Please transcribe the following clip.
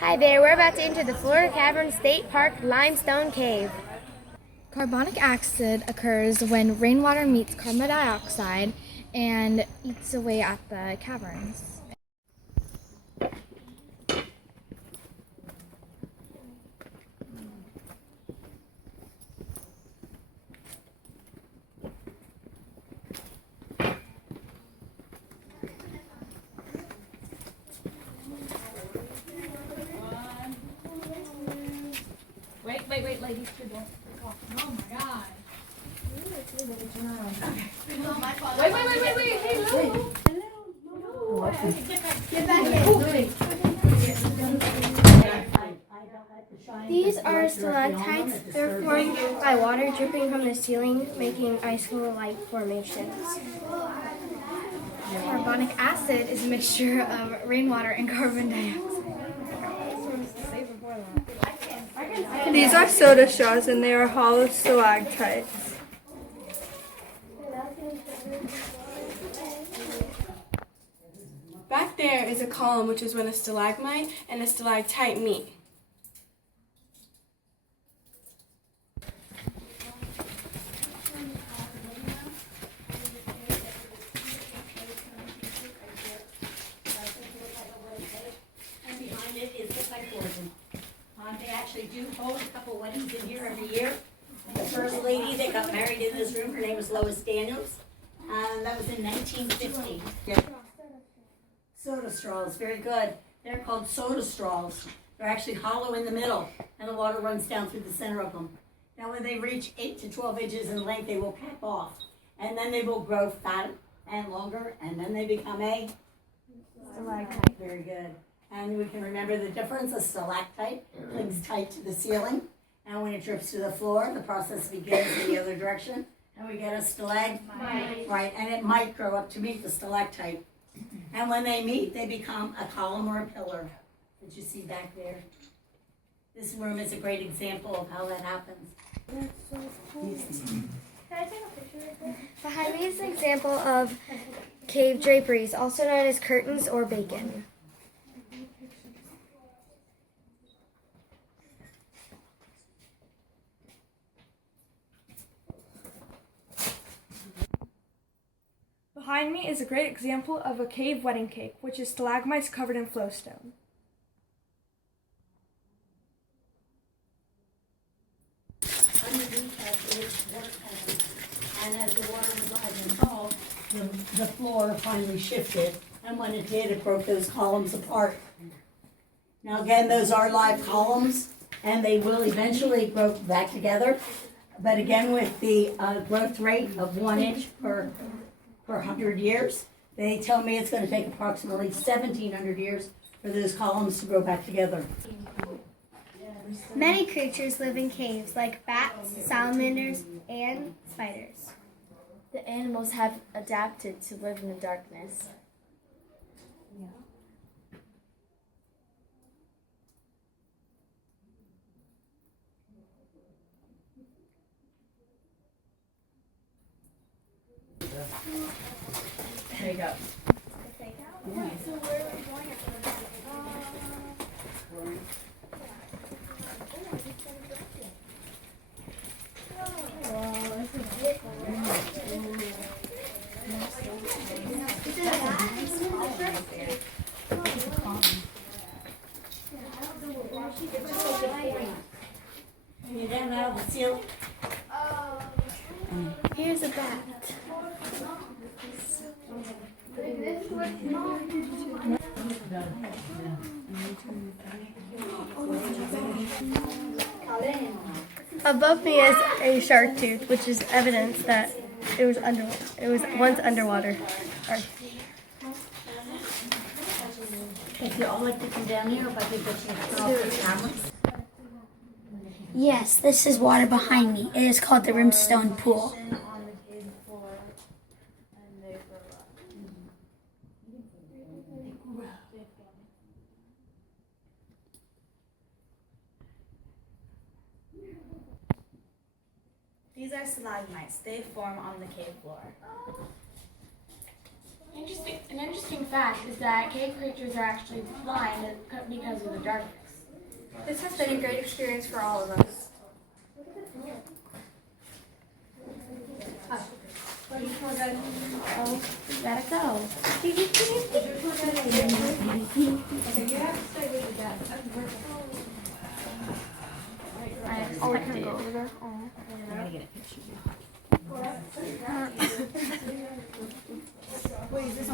Hi there, we're about to enter the Florida Cavern State Park Limestone Cave. Carbonic acid occurs when rainwater meets carbon dioxide and eats away at the caverns. Wait, ladies, two don't. Oh my God. Wait, hey, Lou. Get back in. These are stalactites. They're formed by water dripping from the ceiling, making icicle-like formations. Carbonic acid is a mixture of rainwater and carbon dioxide. These are soda straws and they are hollow stalactites. Back there is a column, which is when a stalagmite and a stalactite meet. And behind it is the pipe organ. They actually do hold a couple weddings in here every year. The first lady that got married in this room, her name was Lois Daniels. That was in 1950. Soda straws, very good. They're called soda straws. They're actually hollow in the middle, and the water runs down through the center of them. Now when they reach 8 to 12 inches in length, they will cap off. And then they will grow fatter and longer, and then they become a stalactite. Very good. And we can remember the difference. A stalactite clings tight to the ceiling, and when it drips to the floor, the process begins in the other direction, and we get a stalagmite. Right, and it might grow up to meet the stalactite. And when they meet, they become a column or a pillar that you see back there. This room is a great example of how that happens. Behind me is an example of cave draperies, also known as curtains or bacon. Behind me is a great example of a cave wedding cake, which is stalagmites covered in flowstone. And as the water was rising tall, the floor finally shifted, and when it did, it broke those columns apart. Now again, those are live columns, and they will eventually grow back together. But again, with the growth rate of 1 inch per 100 years, they tell me it's going to take approximately 1,700 years for those columns to grow back together. Many creatures live in caves, like bats, salamanders, and spiders. The animals have adapted to live in the darkness. There you go. You down out of the ceiling? Here's a bat. Above me is a shark tooth, which is evidence that it was once underwater. If you all like to come down here, if I could get you to turn off the cameras. Yes, this is water behind me. It is called the Rimstone Pool. These are stalagmites. They form on the cave floor. An interesting fact is that cave creatures are actually blind because of the darkness. This has been a great experience for all of us. Oh, we gotta go. I expected. gotta get a picture. Wait, is this